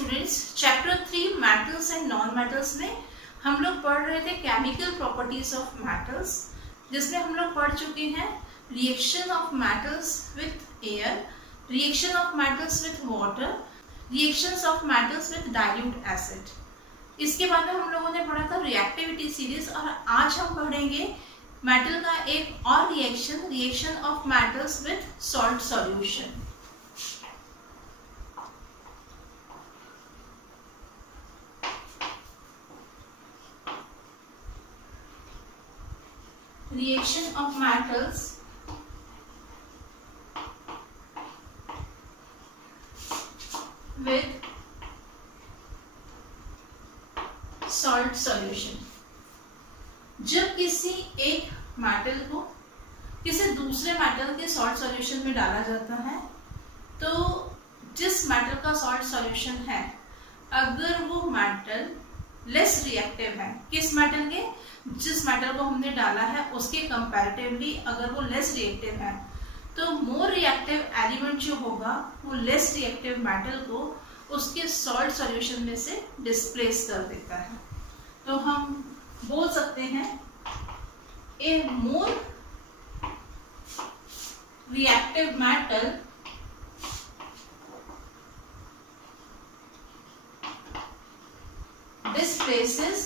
Students, chapter 3 metals and non metals में हम लोग पढ़ रहे थे केमिकल प्रॉपर्टीज ऑफ मेटल्स, जिसमें हम लोग पढ़ चुके हैं reaction of metals with air, reaction of metals with water, reactions of metals with dilute acid. इसके बाद में हम लोगों ने पढ़ा था रिएक्टिविटी सीरीज, और आज हम पढ़ेंगे मेटल का एक और reaction, reaction of metals with salt solution. Reaction of metals with salt solution। जब किसी एक मेटल को किसी दूसरे मेटल के सॉल्ट सॉल्यूशन में डाला जाता है, तो जिस मेटल का सॉल्ट सॉल्यूशन है, अगर वो मेटल लेस रिएक्टिव है, किस मेटल के, जिस मेटल को हमने डाला है उसके कंपैरेटिवली अगर वो लेस रिएक्टिव है, तो मोर रिएक्टिव एलिमेंट जो होगा वो लेस रिएक्टिव मेटल को उसके सॉल्ट सॉल्यूशन में से डिस्प्लेस कर देता है। तो हम बोल सकते हैं a more reactive metal displaces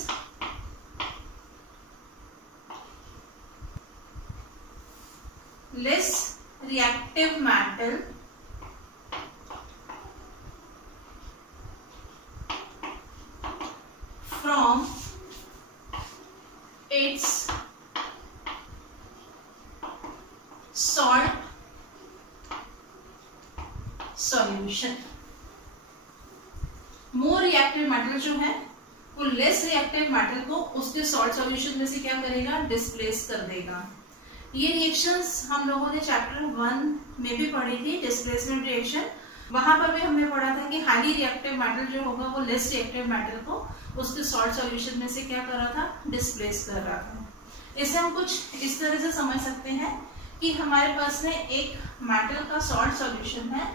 less reactive metal from its salt solution। More reactive metal जो है वो लेस रिएक्टिव मेटल को उसके सॉल्ट सॉल्यूशन में से क्या करेगा, डिस्प्लेस कर देगा। ये रिएक्शंस हम लोगों ने चैप्टर 1 में भी पढ़ी थी, डिस्प्लेसमेंट रिएक्शन। वहां पर भी हमने पढ़ा था कि हाईली रिएक्टिव मेटल जो होगा वो लेस रिएक्टिव मेटल को उसके सॉल्ट सॉल्यूशन में से क्या कर रहा था, डिस्प्लेस कर रहा था। इसे हम कुछ इस तरह से समझ सकते हैं कि हमारे पास में एक मेटल का सॉल्ट सॉल्यूशन है,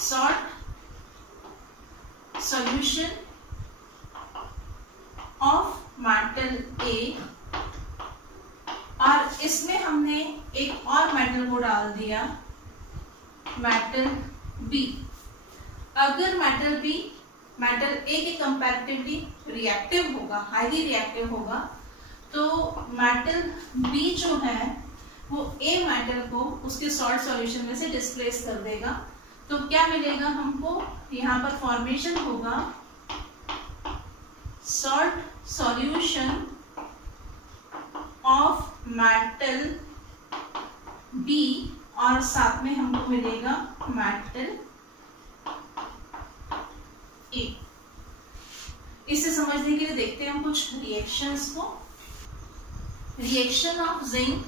सॉल्ट सॉल्यूशन ऑफ मेटल ए, और इसमें हमने एक और मेटल को डाल दिया, मेटल बी। अगर मेटल बी मेटल ए के कंपैरेटिवली रिएक्टिव होगा, हाईली रिएक्टिव होगा, तो मेटल बी जो है वो ए मेटल को उसके सॉल्ट सॉल्यूशन में से डिस्प्लेस कर देगा। तो क्या मिलेगा हमको, यहाँ पर फॉर्मेशन होगा salt solution of metal B, और साथ में हमको मिलेगा मेटल ए। इसे समझने के लिए देखते हैं हम कुछ रिएक्शंस को। Reaction of zinc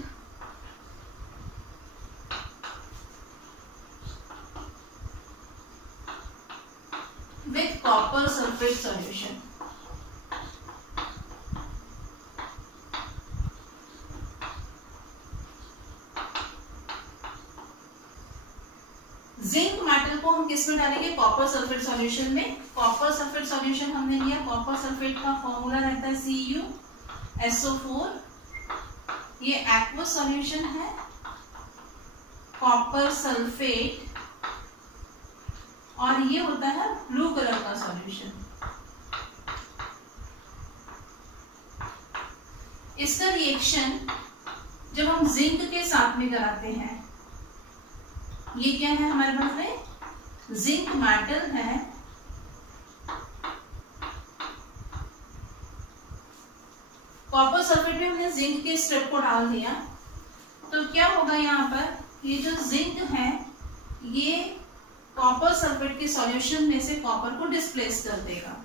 with copper sulphate solution. Zinc metal को हम किस में डालेंगे, कॉपर सल्फेट सॉल्यूशन में। कॉपर सल्फेट सॉल्यूशन हमने लिया, कॉपर सल्फेट का फॉर्मूला रहता है CuSO4। ये एक्वस सॉल्यूशन है, कॉपर सल्फेट, और ये होता है ब्लू कलर का सॉल्यूशन। इसका रिएक्शन जब हम जिंक के साथ में कराते हैं, ये क्या है हमारे पास में, जिंक मेटल है, कॉपर सल्फेट में हमने जिंक के स्ट्रिप को डाल दिया, तो क्या होगा यहाँ पर, ये जो जिंक है ये कॉपर सल्फेट के सॉल्यूशन में से कॉपर को डिस्प्लेस कर देगा।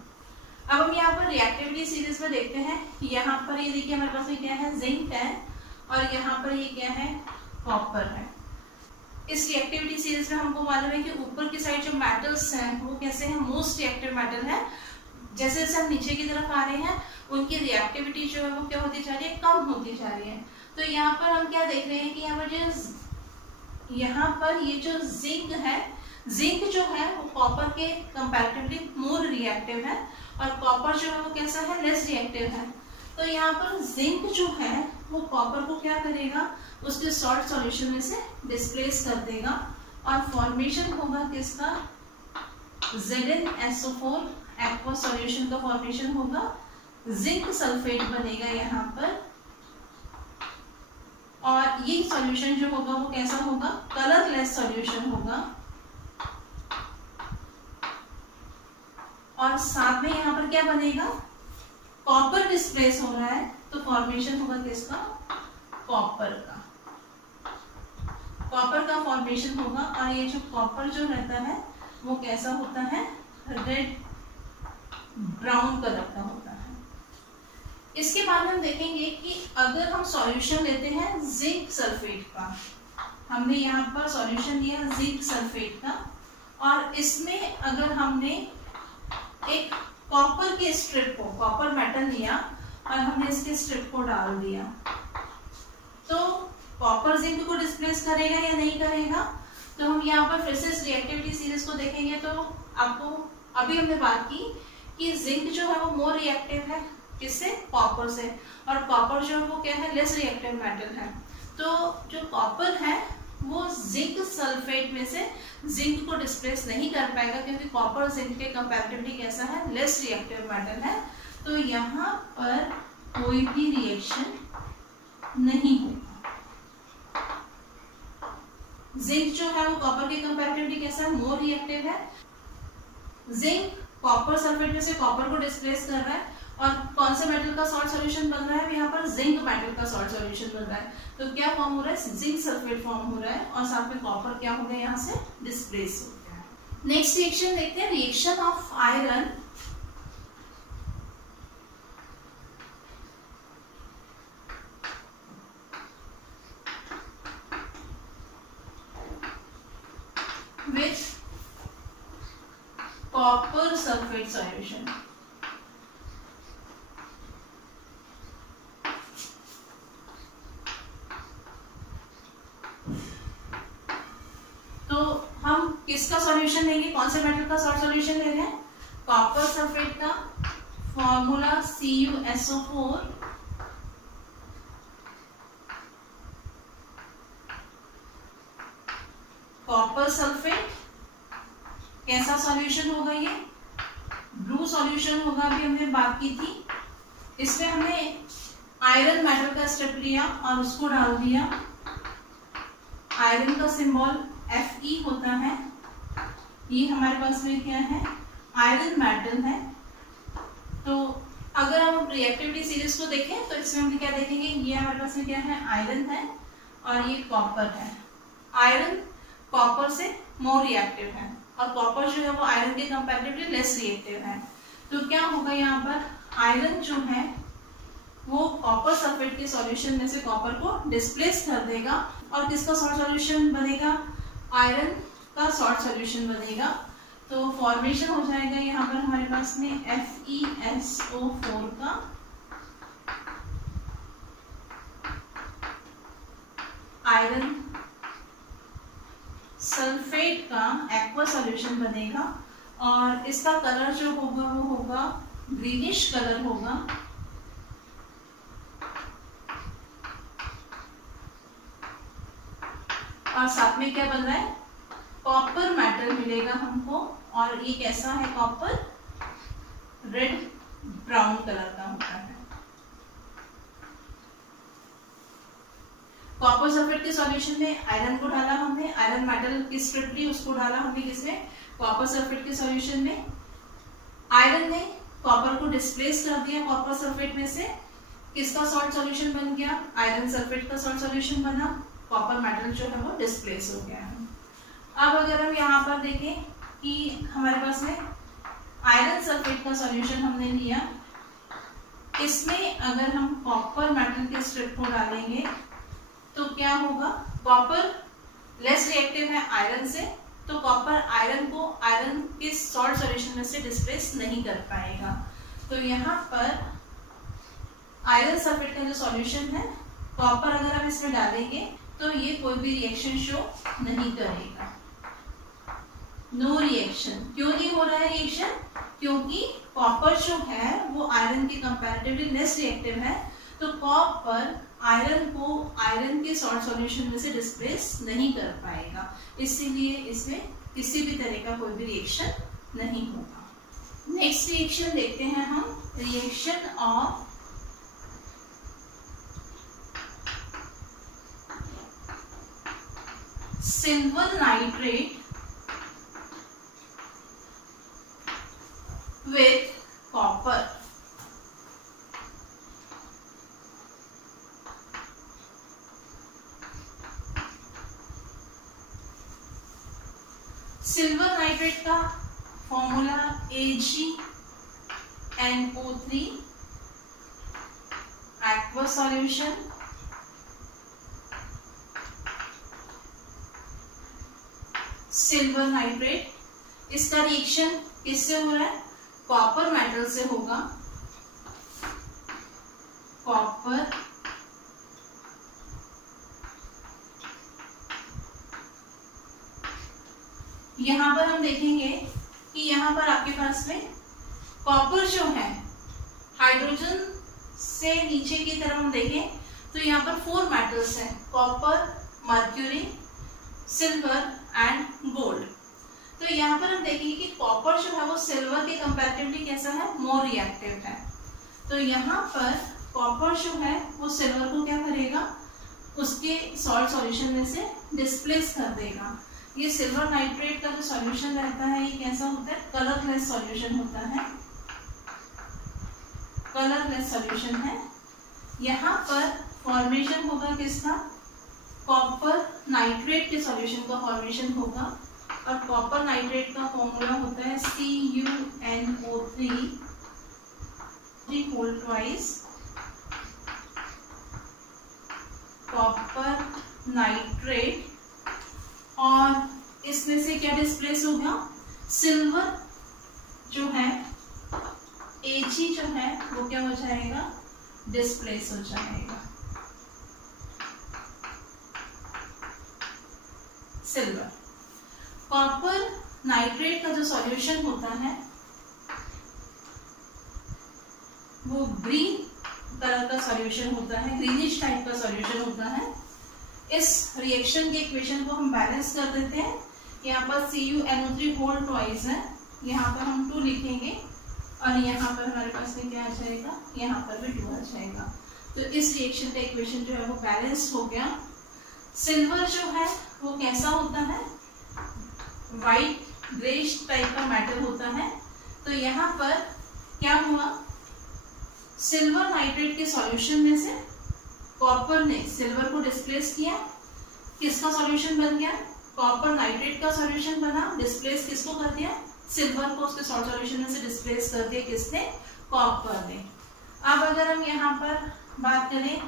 अब हम यहाँ पर रिएक्टिविटी सीरीज में देखते हैं, यहाँ पर ये देखिए हमारे पास में क्या है, जिंक है, और यहाँ पर ये क्या है, कॉपर है। इस रिएक्टिविटी सीरीज में हमको मालूम है कि ऊपर की साइड जो मेटल्स हैं वो कैसे हैं, मोस्ट रिएक्टिव मेटल है। जैसे जैसे हम नीचे की तरफ आ रहे हैं उनकी रिएक्टिविटी जो है वो क्या होती जा रही है, कम होती जा रही है। तो यहाँ पर हम क्या देख रहे हैं कि यहाँ पर ये जो जिंक है, जिंक जो है वो कॉपर के कंपैरेटिवली मोर रिएक्टिव है और कॉपर जो है वो कैसा है, लेस रिएक्टिव है। तो यहाँ पर जिंक जो है वो कॉपर को क्या करेगा, उसके सॉल्ट सॉल्यूशन में से डिस्प्लेस कर देगा और फॉर्मेशन होगा किसका, ZnSO4 एक्वा सॉल्यूशन का फॉर्मेशन होगा, जिंक सल्फेट बनेगा यहाँ पर। और ये सॉल्यूशन जो होगा वो कैसा होगा, कलरलेस सॉल्यूशन होगा। और साथ में यहाँ पर क्या बनेगा, कॉपर डिस्प्लेस हो रहा है तो फॉर्मेशन होगा किसका, कॉपर का। कॉपर का फॉर्मेशन होगा और ये जो कॉपर जो रहता है वो कैसा होता है, रेड ब्राउन कलर का होता है। इसके बाद हम देखेंगे कि अगर हम सॉल्यूशन लेते हैं जिंक सल्फेट का, हमने यहाँ पर सॉल्यूशन लिया जिंक सल्फेट का और इसमें अगर हमने एक कॉपर के स्ट्रिप को, कॉपर मेटल लिया और हमने इसके स्ट्रिप को डाल दिया, तो कॉपर जिंक को डिस्प्लेस करेगा या नहीं करेगा। तो हम यहाँ पर फिर से इस रिएक्टिविटी सीरीज को देखेंगे तो आपको, अभी हमने बात की कि जिंक जो है वो मोर रिएक्टिव है किससे, कॉपर से, और कॉपर जो है वो क्या है, लेस रिएक्टिव मेटल है। तो जो कॉपर है वो जिंक सल्फेट में से जिंक को डिस्प्लेस नहीं कर पाएगा क्योंकि कॉपर जिंक के कंपैरेटिवली कैसा है, लेस रिएक्टिव मेटल है। तो यहाँ पर कोई भी रिएक्शन नहीं होगा। जिंक जो है वो कॉपर के कंपैरेटिवली कैसा है, मोर रिएक्टिव है। जिंक कॉपर सल्फेट में से कॉपर को डिस्प्लेस कर रहा है और कौन से मेटल का सॉल्ट सॉल्यूशन बन रहा है, यहाँ पर जिंक मेटल का सॉल्ट सॉल्यूशन बन रहा है। तो क्या फॉर्म हो रहा है, जिंक सल्फेट फॉर्म हो रहा है और साथ में कॉपर क्या हो गया, यहाँ से डिस्प्लेस हो गया है। नेक्स्ट रिएक्शन देखते हैं, reaction of iron with copper sulfate solution। तो हम किसका सॉल्यूशन लेंगे, कौन से मेटल का सॉल्ट सॉल्यूशन ले रहे हैं, कॉपर सल्फेट का। फॉर्मूला CuSO4 कॉपर सल्फेट कैसा सॉल्यूशन होगा, ये ब्लू सॉल्यूशन होगा, अभी हमने बात की थी। इसमें हमने आयरन मेटल का स्टेप लिया और उसको डाल दिया। आयरन का सिंबल Fe होता है, ये हमारे पास में क्या है, आयरन मेटल है। तो अगर हम रिएक्टिविटी सीरीज को देखें तो इसमें हम क्या देखेंगे, ये हमारे पास में क्या है, आयरन है और ये कॉपर है। आयरन कॉपर से मोर रिएक्टिव है और कॉपर जो है वो आयरन के कंपैरेटिवली लेस रिएक्टिव है। तो क्या होगा, यहाँ पर आयरन जो है वो कॉपर सल्फेट के सॉल्यूशन में से कॉपर को डिस्प्लेस कर देगा और किसका सॉल्ट सॉल्यूशन बनेगा, आयरन का सॉल्ट सॉल्यूशन बनेगा। तो फॉर्मेशन हो जाएगा यहाँ पर हमारे पास में FeSO4 का आयरन सल्फेट का एक्वा सॉल्यूशन बनेगा और इसका कलर जो होगा वो होगा ग्रीनिश कलर होगा। और साथ में क्या बन रहा है, कॉपर मेटल मिलेगा हमको और ये कैसा है, कॉपर रेड ब्राउन कलर का होता है। कॉपर सल्फेट के सॉल्यूशन में आयरन को डाला हमने, आयरन मेटल की स्ट्रिप ली उसको डाला हमने किसमें, कॉपर सल्फेट के सॉल्यूशन में। आयरन ने कॉपर को डिस्प्लेस कर दिया कॉपर सल्फेट में से, किसका सॉल्ट सॉल्यूशन बन गया, आयरन सल्फेट का सॉल्ट सॉल्यूशन बना, कॉपर मेटल जो है वो डिस्प्लेस हो गया है। अब अगर हम यहाँ पर देखें कि हमारे पास में आयरन सल्फेट का सॉल्यूशन हमने लिया, इसमें अगर हम कॉपर मेटल के स्ट्रिप को डालेंगे तो क्या होगा, कॉपर लेस रिएक्टिव है आयरन से, तो कॉपर आयरन को आयरन के सॉल्ट सॉल्यूशन में से डिस्प्लेस नहीं कर पाएगा। तो यहाँ पर आयरन सल्फेट का जो सॉल्यूशन है, कॉपर अगर हम इसमें डालेंगे तो ये कोई भी रिएक्शन शो नहीं करेगा। No reaction. क्यों नहीं हो रहा है रिएक्शन? क्योंकि कॉपर जो है वो आयरन के कंपैरेटिवली लेस रिएक्टिव है, तो कॉपर आयरन के सॉल्ट सॉल्यूशन में से डिस्प्लेस नहीं कर पाएगा, इसीलिए इसमें किसी भी तरह का कोई भी रिएक्शन नहीं होगा। नेक्स्ट रिएक्शन देखते हैं हम, reaction of silver nitrate with copper। Silver nitrate का formula AgNO3 aqueous solution, silver nitrate, इसका रिएक्शन किससे हो रहा है? कॉपर मेटल से होगा, कॉपर यहां पर हम देखेंगे कि यहां पर आपके पास में कॉपर जो है हाइड्रोजन से नीचे की तरफ हम देखें तो यहाँ पर 4 मेटल्स हैं, copper, mercury, silver and gold. तो यहाँ पर हम देखेंगे कि कॉपर जो है वो सिल्वर के कंपैरेटिवली कैसा है? मोर रिएक्टिव है। तो यहाँ पर कॉपर जो है वो सिल्वर को क्या करेगा? उसके सॉल्ट सॉल्यूशन में से डिस्प्लेस कर देगा। ये सिल्वर नाइट्रेट का जो सॉल्यूशन रहता है ये कैसा होता है? कलरलेस सॉल्यूशन होता है, कलरलेस सॉल्यूशन है। यहाँ पर फॉर्मेशन होगा किसका? कॉपर नाइट्रेट के सॉल्यूशन का फॉर्मेशन होगा, और कॉपर नाइट्रेट का फॉर्मूला होता है CuNO3 whole twice copper nitrate, और इसमें से क्या डिस्प्लेस होगा? सिल्वर जो है Ag जो है वो क्या हो जाएगा? डिस्प्लेस हो जाएगा, सिल्वर। कॉपर नाइट्रेट का जो सॉल्यूशन होता है वो ग्रीन कलर का सॉल्यूशन होता है, ग्रीनिश टाइप का सॉल्यूशन होता है। इस रिएक्शन के इक्वेशन को हम बैलेंस कर देते हैं। यहाँ पर CuNO3 होल ट्वाइस है, यहाँ पर हम 2 लिखेंगे, और यहाँ पर हमारे पास में क्या आ जाएगा? यहाँ पर भी 2 आ जाएगा। तो इस रिएक्शन का इक्वेशन जो है वो बैलेंस हो गया। सिल्वर जो है वो कैसा होता है? व्हाइट ग्रेइश टाइप का मेटल होता है। तो यहाँ पर क्या हुआ? सिल्वर नाइट्रेट के सॉल्यूशन में से कॉपर ने सिल्वर को डिस्प्लेस किया, किसका सॉल्यूशन बन गया? कॉपर नाइट्रेट का सॉल्यूशन बना, डिस्प्लेस किसको कर दिया? सिल्वर को उसके सॉल्ट सॉल्यूशन में से डिस्प्लेस कर दिया, किसने? कॉपर ने। अब अगर हम यहाँ पर बात करें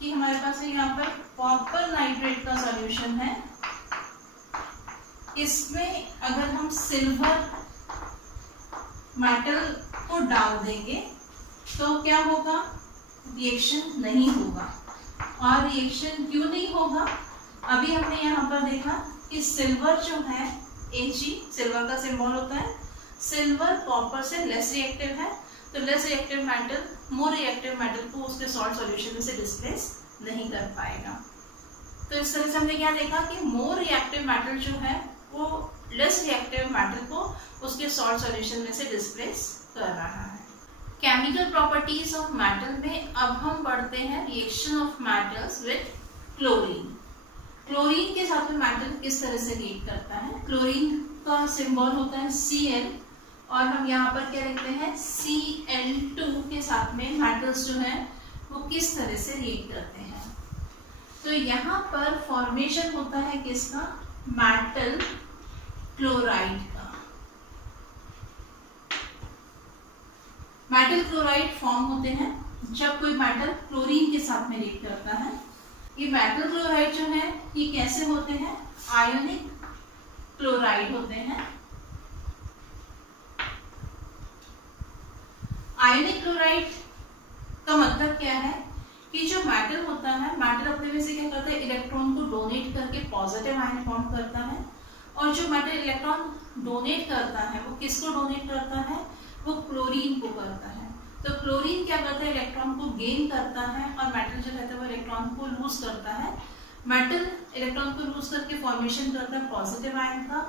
कि हमारे पास यहाँ पर कॉपर नाइट्रेट का सॉल्यूशन है, इसमें अगर हम सिल्वर मेटल को डाल देंगे तो क्या होगा? रिएक्शन नहीं होगा। और रिएक्शन क्यों नहीं होगा? अभी हमने यहाँ पर देखा कि सिल्वर जो है Ag, सिल्वर का सिंबल होता है, सिल्वर कॉपर से लेस रिएक्टिव है, तो लेस रिएक्टिव मेटल मोर रिएक्टिव मेटल को उसके सॉल्ट सॉल्यूशन में से डिस्प्लेस नहीं कर पाएगा। तो इस तरह से हमने क्या देखा कि मोर रिएक्टिव मेटल जो है वो लेस रिएक्टिव मेटल को उसके सॉल्ट सॉल्यूशन में से डिस्प्लेस कर रहा है। केमिकल प्रॉपर्टीज ऑफ मेटल में अब हम पढ़ते हैं reaction of metals with chlorine. Chlorine के साथ में मेटल किस तरह से रिएक्ट करता है? क्लोरीन का सिंबल होता है Cl, और हम यहाँ पर क्या लिखते हैं? Cl2 के साथ में मेटल्स जो है वो किस तरह से रिएक्ट करते हैं। तो यहाँ पर फॉर्मेशन होता है किसका? मेटल क्लोराइड का। मेटल क्लोराइड फॉर्म होते हैं जब कोई मेटल क्लोरीन के साथ में रिएक्ट करता है। ये मेटल क्लोराइड जो है ये कैसे होते हैं? आयोनिक क्लोराइड होते हैं। आयोनिक क्लोराइड का मतलब क्या है कि जो मेटल होता है, मेटल अपने में से क्या करता है? इलेक्ट्रॉन को डोनेट करके पॉजिटिव आयन फॉर्म करता है, और जो मेटल इलेक्ट्रॉन डोनेट करता है वो किसको डोनेट करता है, वो क्लोरीन को करता है। तो क्लोरीन क्या करता है, इलेक्ट्रॉन को गेन करता है और मेटल जो रहता है वो इलेक्ट्रॉन को लूज करता है। मेटल इलेक्ट्रॉन को लूज करके फॉर्मेशन करता है पॉजिटिव आयन का,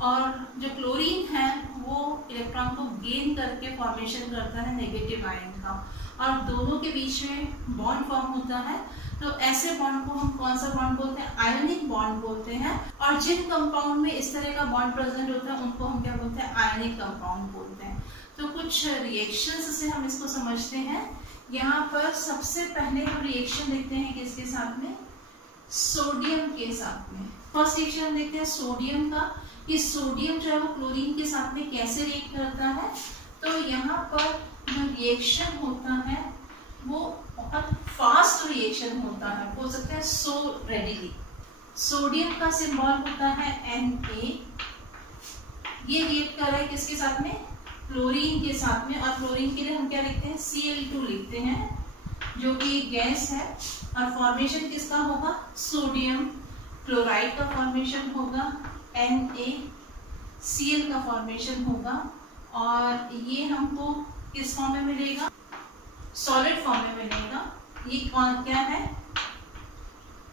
और जो क्लोरीन है वो इलेक्ट्रॉन को गेन करके फॉर्मेशन करता है नेगेटिव आयन का, और दोनों के बीच में बॉन्ड फॉर्म होता है। तो ऐसे बॉन्ड को हम कौन सा बॉन्ड बोलते हैं, आयनिक बॉन्ड बोलते हैं। और जिन कंपाउंड में इस तरह का बॉन्ड प्रेजेंट होता है उनको हम क्या बोलते हैं, आयनिक कंपाउंड बोलते हैं। तो कुछ रिएक्शंस से हम इसको समझते हैं। यहाँ पर सबसे पहले हम रिएक्शन देखते हैं किसके साथ में, सोडियम के साथ में। फर्स्ट रिएक्शन हम देखते हैं सोडियम का, कि सोडियम जो है वो क्लोरीन के साथ में कैसे रिएक्ट करता है। तो यहाँ पर जो रिएक्शन होता है वो बहुत फास्ट रिएक्शन होता है, बोल सकते हैं सो रेडिली। सोडियम का सिंबल होता है Na, ये रिएक्ट कर रहा है किसके साथ में, क्लोरीन के साथ में। और क्लोरीन के लिए हम क्या लिखते हैं, Cl2 लिखते हैं, जो कि गैस है। और फॉर्मेशन किसका होगा, सोडियम क्लोराइड का फॉर्मेशन होगा, NaCl का फॉर्मेशन होगा। और ये हमको किस फॉर्म में मिलेगा, सॉलिड फॉर्म में मिलेगा। ये कौन क्या है,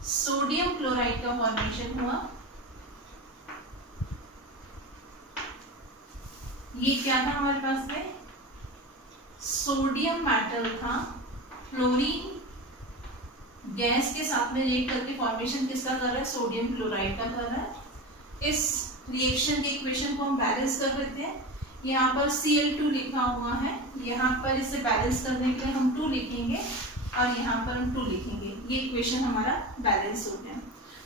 सोडियम क्लोराइड का फॉर्मेशन हुआ। ये क्या था हमारे पास में, सोडियम मेटल था, क्लोरीन गैस के साथ में रिएक्ट करके फॉर्मेशन किसका कर रहा है, सोडियम क्लोराइड का कर रहा है। इस रिएक्शन के इक्वेशन को हम बैलेंस कर लेते हैं। यहाँ पर Cl2 लिखा हुआ है, यहाँ पर इसे बैलेंस करने के लिए हम 2 लिखेंगे और यहाँ पर हम 2 लिखेंगे। ये इक्वेशन हमारा बैलेंस हो गया।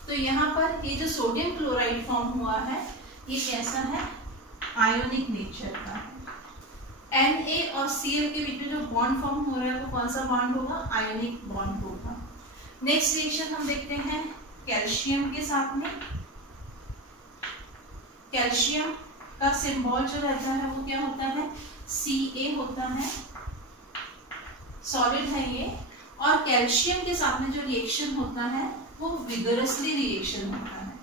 तो यहाँ पर ये जो सोडियम क्लोराइड फॉर्म हुआ है ये कैसा है, आयोनिक नेचर का है। Na और Cl के बीच में जो बॉन्ड फॉर्म हो रहा है वो कौन सा बॉन्ड होगा, आयोनिक बॉन्ड होगा। नेक्स्ट रिएक्शन हम देखते हैं कैल्शियम के साथ में। कैल्शियम का सिंबल जो रहता है वो क्या होता है, Ca होता है, सॉलिड है ये। और कैल्शियम के साथ में जो रिएक्शन होता है वो विगरसली रिएक्शन होता है।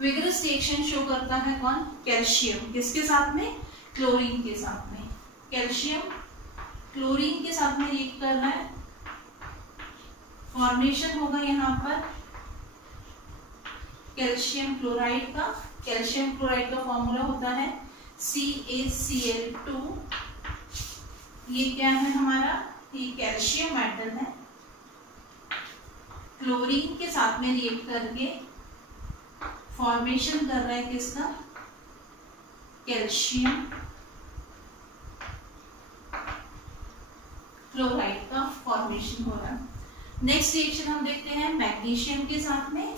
विगरस रिएक्शन शो करता है कौन, कैल्शियम, किसके साथ में, क्लोरीन के साथ में। कैल्शियम क्लोरीन के साथ में रिएक्ट कर रहा है, फॉर्मेशन होगा यहाँ पर कैल्शियम क्लोराइड का। कैल्शियम क्लोराइड का फॉर्मूला होता है CaCl2। ये क्या है हमारा, ये कैल्शियम मेटल है, क्लोरीन के साथ में रिएक्ट करके फॉर्मेशन कर रहा है किसका, कैल्शियम क्लोराइड का फॉर्मेशन हो रहा है। नेक्स्ट रिएक्शन हम देखते हैं मैग्नीशियम के साथ में।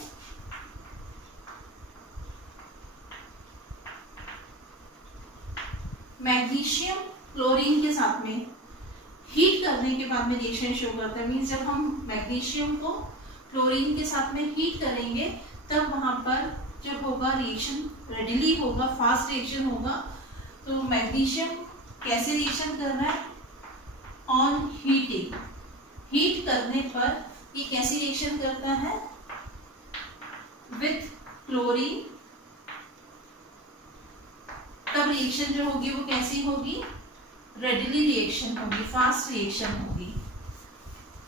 मैग्नीशियम क्लोरीन के साथ में हीट करने के बाद में रिएक्शन शो करता है। मींस जब हम मैग्नीशियम को क्लोरीन के साथ में हीट करेंगे तब वहां पर जब होगा रिएक्शन रेडिली होगा, फास्ट रिएक्शन होगा। तो मैग्नीशियम कैसे रिएक्शन कर रहा है, ऑन हीटिंग, हीट करने पर ये कैसी रिएक्शन करता है, विथ क्लोरीन। तब रिएक्शन जो होगी वो कैसी होगी, रेडिली रिएक्शन होगी, फास्ट रिएक्शन होगी।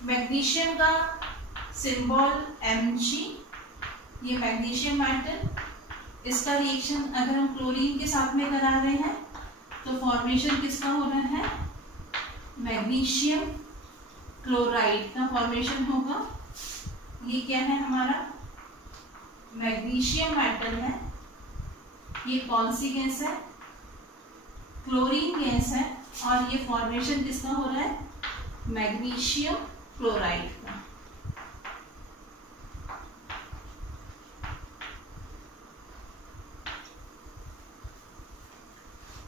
मैग्नीशियम का सिंबल Mg, ये मैग्नीशियम मेटल, इसका रिएक्शन अगर हम क्लोरीन के साथ में करा रहे हैं तो फॉर्मेशन किसका हो रहा है, मैग्नीशियम क्लोराइड का फॉर्मेशन होगा। ये क्या है हमारा, मैग्नीशियम मेटल है, ये कौन सी गैस है, क्लोरीन गैस है, और ये फॉर्मेशन किसका हो रहा है, मैग्नीशियम क्लोराइड का।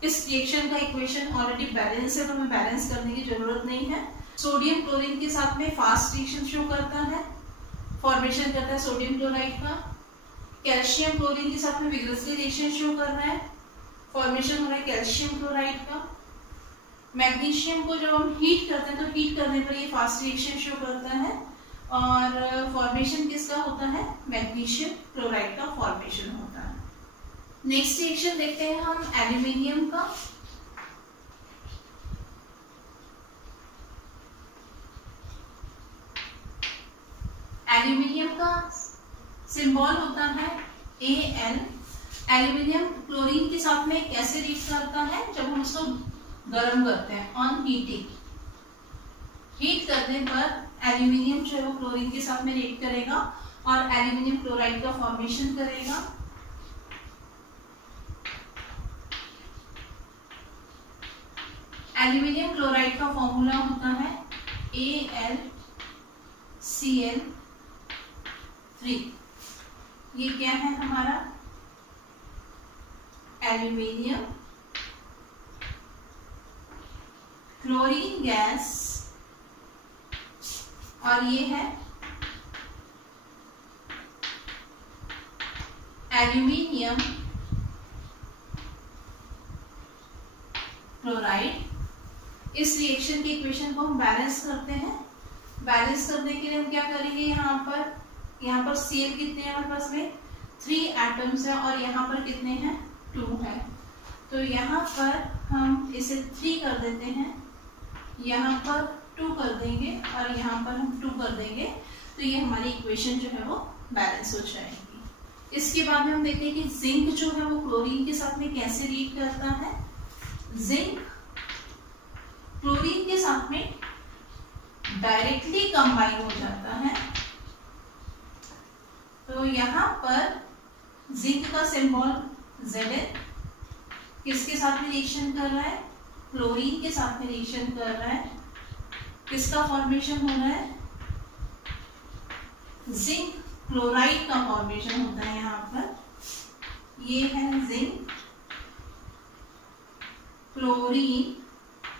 इस रिएक्शन का इक्वेशन ऑलरेडी बैलेंस है तो हमें बैलेंस करने की जरूरत नहीं है। सोडियम क्लोरीन के साथ में फास्ट रिएक्शन शो करता है, फॉर्मेशन करता है सोडियम क्लोराइड का। कैल्शियम क्लोरीन के साथ में विगरसली रिएक्शन शो कर रहा है, फॉर्मेशन हो रहा है कैल्शियम क्लोराइड का। मैग्नीशियम को जब हम हीट करते हैं तो हीट करने पर ये फास्ट रिएक्शन शो करता है, और फॉर्मेशन किसका होता है, मैग्नीशियम क्लोराइड का फॉर्मेशन होता है। नेक्स्ट रिएक्शन देखते हैं हम एल्यूमिनियम का। एल्यूमिनियम का सिंबल होता है Al। एल्यूमिनियम क्लोरीन के साथ में कैसे रिएक्ट करता है, जब हम उसको गर्म करते हैं, ऑन हीटिंग, हीट करने पर एल्यूमिनियम जो है वो क्लोरीन के साथ में रिएक्ट करेगा और एल्यूमिनियम क्लोराइड का फॉर्मेशन करेगा। एल्यूमिनियम क्लोराइड का फॉर्मूला होता है AlCl3। ये क्या है हमारा, एल्यूमिनियम क्लोरीन गैस, और ये है एल्यूमिनियम क्लोराइड। इस रिएक्शन की इक्वेशन को हम बैलेंस करते हैं। बैलेंस करने के लिए हम क्या करेंगे, यहाँ पर Cl कितने हैं हमारे पास में, 3 एटम्स है, और यहाँ पर कितने हैं, 2 है। तो यहाँ पर हम इसे 3 कर देते हैं, यहाँ पर 2 कर देंगे, और यहाँ पर हम 2 कर देंगे, तो ये हमारी इक्वेशन जो है वो बैलेंस हो जाएगी। इसके बाद में हम देखते हैं कि जिंक जो है वो क्लोरीन के साथ में कैसे रिएक्ट करता है। जिंक क्लोरीन के साथ में डायरेक्टली कंबाइन हो जाता है। तो यहाँ पर जिंक का सिंबल Zn किसके साथ में रिएक्शन कर रहा है, क्लोरीन के साथ में रिएक्शन कर रहा है। किसका फॉर्मेशन हो रहा है, जिंक क्लोराइड का फॉर्मेशन होता है। यहाँ पर ये है जिंक क्लोरीन,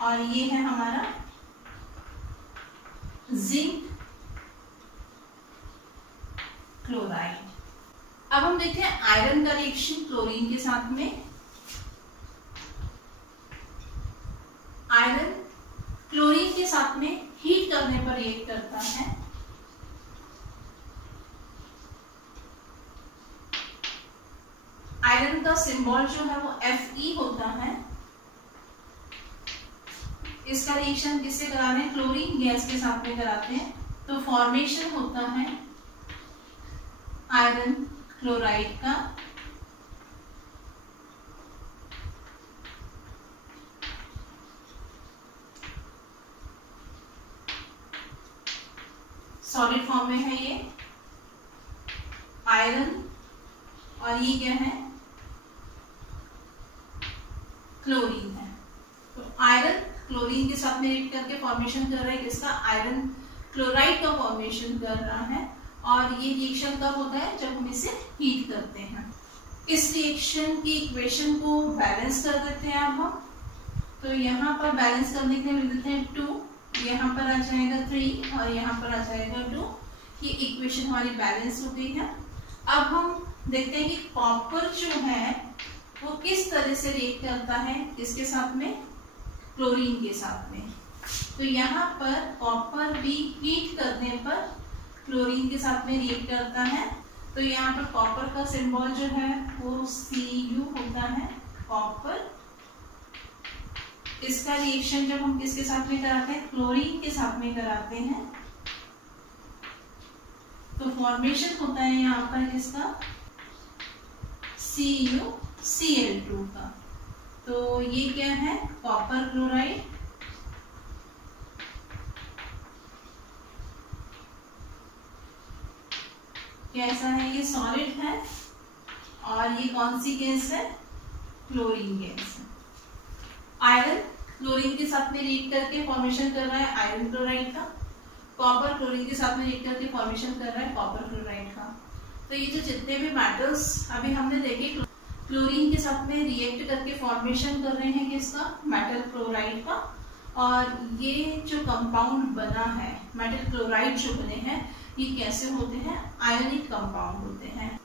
और ये है हमारा जिंक क्लोराइड। अब हम देखते हैं आयरन का रिएक्शन क्लोरीन के साथ में। आयरन क्लोरीन के साथ में हीट करने पर रिएक्ट करता है। आयरन का सिंबल जो है वो Fe होता है। इसका रिएक्शन किससे कराते हैं, क्लोरीन गैस के साथ में कराते हैं। तो फॉर्मेशन होता है आयरन क्लोराइड का। सॉलिड फॉर्म में है ये आयरन, और ये क्या है, क्लोरीन है। तो आयरन क्लोरीन के साथ में रिएक्ट करके फॉर्मेशन कर रहा है किसका, आयरन क्लोराइड का फॉर्मेशन कर रहा है। और ये रिएक्शन कब होता है, जब हम इसे हीट करते हैं। इस रिएक्शन की इक्वेशन को बैलेंस कर देते हैं अब हम। तो यहाँ पर बैलेंस करने के लिए लिख देते हैं 2, यहाँ पर आ जाएगा 3, और यहाँ पर आ जाएगा 2। ये इक्वेशन हमारी बैलेंस हो गई है। अब हम देखते हैं कि कॉपर जो है वो किस तरह से रिएक्ट करता है इसके साथ में, क्लोरीन के साथ में। तो यहाँ पर कॉपर भी हीट करने पर क्लोरीन के साथ में रिएक्ट करता है। तो यहाँ पर कॉपर का सिंबल जो है वो Cu होता है, कॉपर। इसका रिएक्शन जब हम किसके साथ में कराते हैं, क्लोरीन के साथ में कराते हैं, तो फॉर्मेशन होता है यहाँ पर किसका, CuCl2 का। तो ये क्या है, कॉपर क्लोराइड। कैसा है, ये सॉलिड है, और ये कौन सी गैस है, क्लोरीन गैस है। आयरन क्लोरीन के साथ में रिएक्ट करके फॉर्मेशन कर रहा है आयरन क्लोराइड का। कॉपर क्लोरीन के साथ में रिएक्ट करके फॉर्मेशन कर रहा है कॉपर क्लोराइड का। तो ये जो जितने भी मेटल्स अभी हमने देखे क्लोरीन के साथ में रिएक्ट करके फॉर्मेशन कर रहे हैं किसका, मेटल क्लोराइड का। और ये जो कंपाउंड बना है, मेटल क्लोराइड जो बने हैं, ये कैसे होते हैं, आयनिक कंपाउंड होते हैं।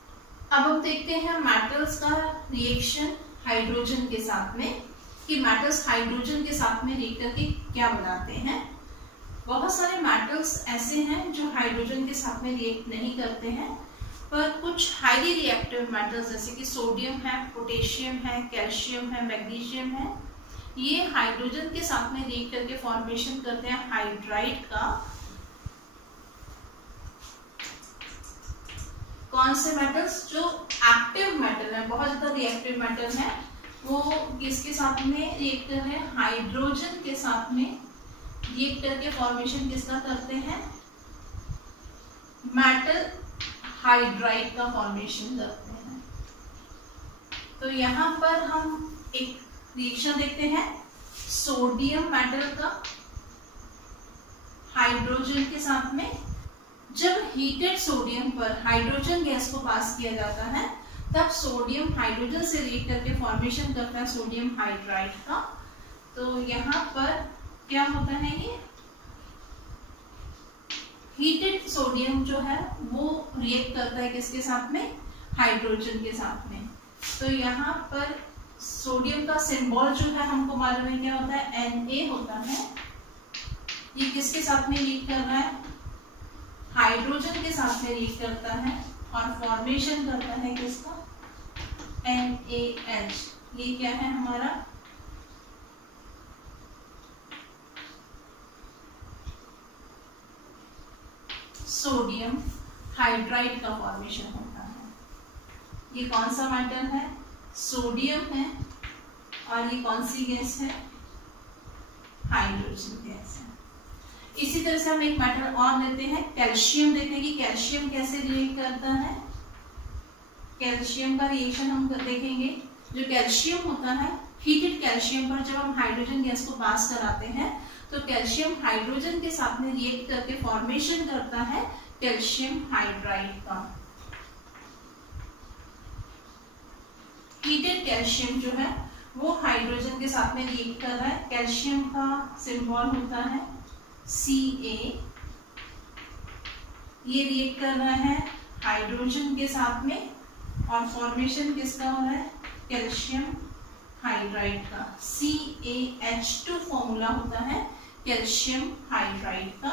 अब हम देखते हैं मेटल्स का रिएक्शन हाइड्रोजन के साथ में, कि मेटल्स हाइड्रोजन के साथ में रिएक्ट करके क्या बनाते हैं। बहुत सारे मेटल्स ऐसे हैं जो हाइड्रोजन के साथ में रिएक्ट नहीं करते हैं, पर कुछ हाईली रिएक्टिव मेटल्स जैसे कि सोडियम है, पोटेशियम है, कैल्शियम है, मैग्नीशियम है, ये हाइड्रोजन के साथ में रिएक्ट करके फॉर्मेशन करते हैं हाइड्राइड का। कौन से मेटल्स? जो एक्टिव मेटल है, बहुत ज्यादा रिएक्टिव मेटल है, वो किसके साथ में रिएक्ट कर रहे हैं? हाइड्रोजन के साथ में रिएक्ट करके फॉर्मेशन किसका करते हैं? मेटल हाइड्राइड का फॉर्मेशन करते हैं। तो यहाँ पर हम एक रिएक्शन देखते हैं सोडियम मेटल का हाइड्रोजन के साथ में। जब हीटेड सोडियम पर हाइड्रोजन गैस को पास किया जाता है तब सोडियम हाइड्रोजन से रिएक्ट करके फॉर्मेशन करता है सोडियम हाइड्राइड का। तो यहाँ पर क्या होता है? ये हीटेड सोडियम जो है वो रिएक्ट करता है किसके साथ में? हाइड्रोजन के साथ में। तो यहाँ पर सोडियम का सिंबल जो है हमको मालूम है क्या होता है? Na होता है। ये किसके साथ में रिएक्ट कर रहा है? हाइड्रोजन के साथ में रिएक्ट करता है और फॉर्मेशन करता है किसका? NaH। ये क्या है हमारा? सोडियम हाइड्राइड का फॉर्मेशन होता है। ये कौन सा मेटल है? सोडियम है। और ये कौन सी गैस है? हाइड्रोजन गैस है। इसी तरह से हम एक मेटल और लेते हैं कैल्शियम। देखते हैं कि कैल्शियम कैसे रिएक्ट करता है। कैल्शियम का रिएक्शन हम देखेंगे। जो कैल्शियम होता है, हीटेड कैल्शियम पर जब हम हाइड्रोजन गैस को पास कराते हैं तो कैल्शियम हाइड्रोजन के साथ में रिएक्ट करके फॉर्मेशन करता है कैल्शियम हाइड्राइड का। हीटेड कैल्शियम जो है वो हाइड्रोजन के साथ में रिएक्ट कर रहा है। कैल्शियम का सिंबल होता है Ca। ये रिएक्ट कर रहा है हाइड्रोजन के साथ में और फॉर्मेशन किसका हो रहा है? कैल्शियम हाइड्राइड का। CaH2 फॉर्मूला होता है कैल्शियम हाइड्राइड का।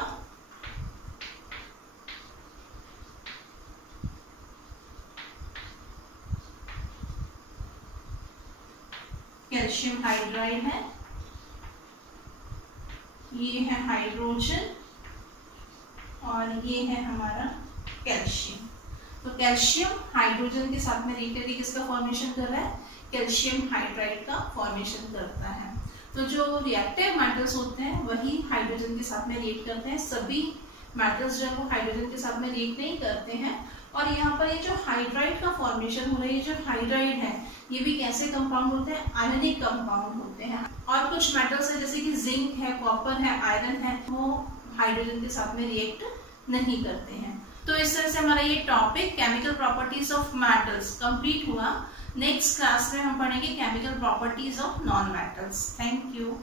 कैल्शियम हाइड्राइड है, ये है हाइड्रोजन और ये है हमारा कैल्शियम। तो कैल्शियम हाइड्रोजन के साथ में रिएक्ट करके किसका फॉर्मेशन कर रहा है? कैल्शियम हाइड्राइड का फॉर्मेशन करता है। तो जो रिएक्टिव मेटल्स होते हैं वही हाइड्रोजन के साथ में रिएक्ट करते हैं। सभी मेटल्स जो है वो हाइड्रोजन के साथ में रिएक्ट नहीं करते हैं। और यहाँ पर ये जो हाइड्राइड का फॉर्मेशन हो रहा है, ये जो हाइड्राइड है ये भी कैसे कंपाउंड होते हैं? आयनिक कंपाउंड होते हैं। और कुछ मेटल्स है जैसे कि जिंक है, कॉपर है, आयरन है, वो हाइड्रोजन के साथ में रिएक्ट नहीं करते हैं। तो इस तरह से हमारा ये topic chemical properties of metals complete हुआ। नेक्स्ट क्लास में हम पढ़ेंगे chemical properties of non metals. Thank you.